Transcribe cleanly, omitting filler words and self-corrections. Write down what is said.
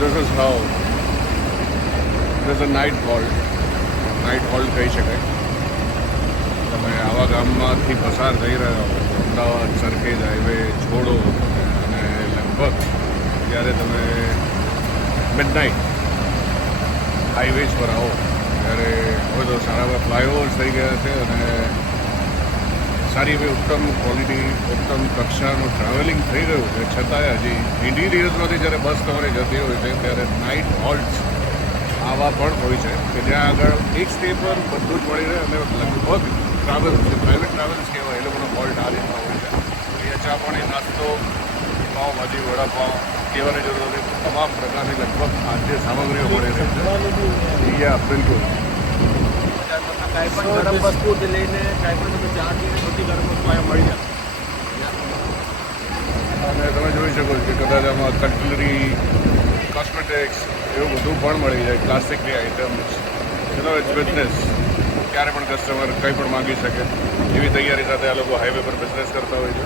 This is how there's a night halt. Night halt કહી શકાય. તમે આવા ગામમાંથી પસાર થઈ રહ્યા હો, અમદાવાદ સરખેજ હાઈવે છોડો અને લગભગ જ્યારે તમે મિડનાઇટ હાઈવેઝ પર આવો ત્યારે હવે તો સારા ફ્લાયઓવર્સ થઈ ગયા છે અને સારી એવી ઉત્તમ ક્વોલિટી ઉત્તમ કક્ષાનું ટ્રાવેલિંગ થઈ રહ્યું છે. છતાંય હજી ઇન્ટિરિયર્સમાંથી જ્યારે બસ તમારે જતી હોય છે ત્યારે નાઇટ હોલ્ટ્સ આવા પણ હોય છે કે જ્યાં આગળ એક સ્ટે પર બધું જ મળી રહે અને લગભગ ટ્રાવેલ્સ જે પ્રાઇવેટ ટ્રાવેલ્સ કહેવાય એ લોકોનો હોલ્ટ આ રીતના હોય છે. અહીંયા ચા પાણી નાસ્તો પાઉંભાજી વડાપાઉં કહેવાની જરૂર નથી. તમામ પ્રકારની લગભગ ખાદ્ય સામગ્રીઓ મળી રહી છે. યા બિલકુલ. કાંઈ પણ ગરમ વસ્તુથી લઈને કાંઈ પણ તમે ચા પીને બધી ગરમ વસ્તુ અહીંયા મળી જાય. અને તમે જોઈ શકો છો કે કદાચ આમાં કટલરી કોસ્મેટિક્સ એવું બધું પણ મળી જાય. ક્લાસિકની આઇટમ્સ ઇટ્સ બિઝનેસ. ક્યારે પણ કસ્ટમર કંઈ પણ માગી શકે એવી તૈયારી સાથે આ લોકો હાઈવે પર બિઝનેસ કરતા હોય છે.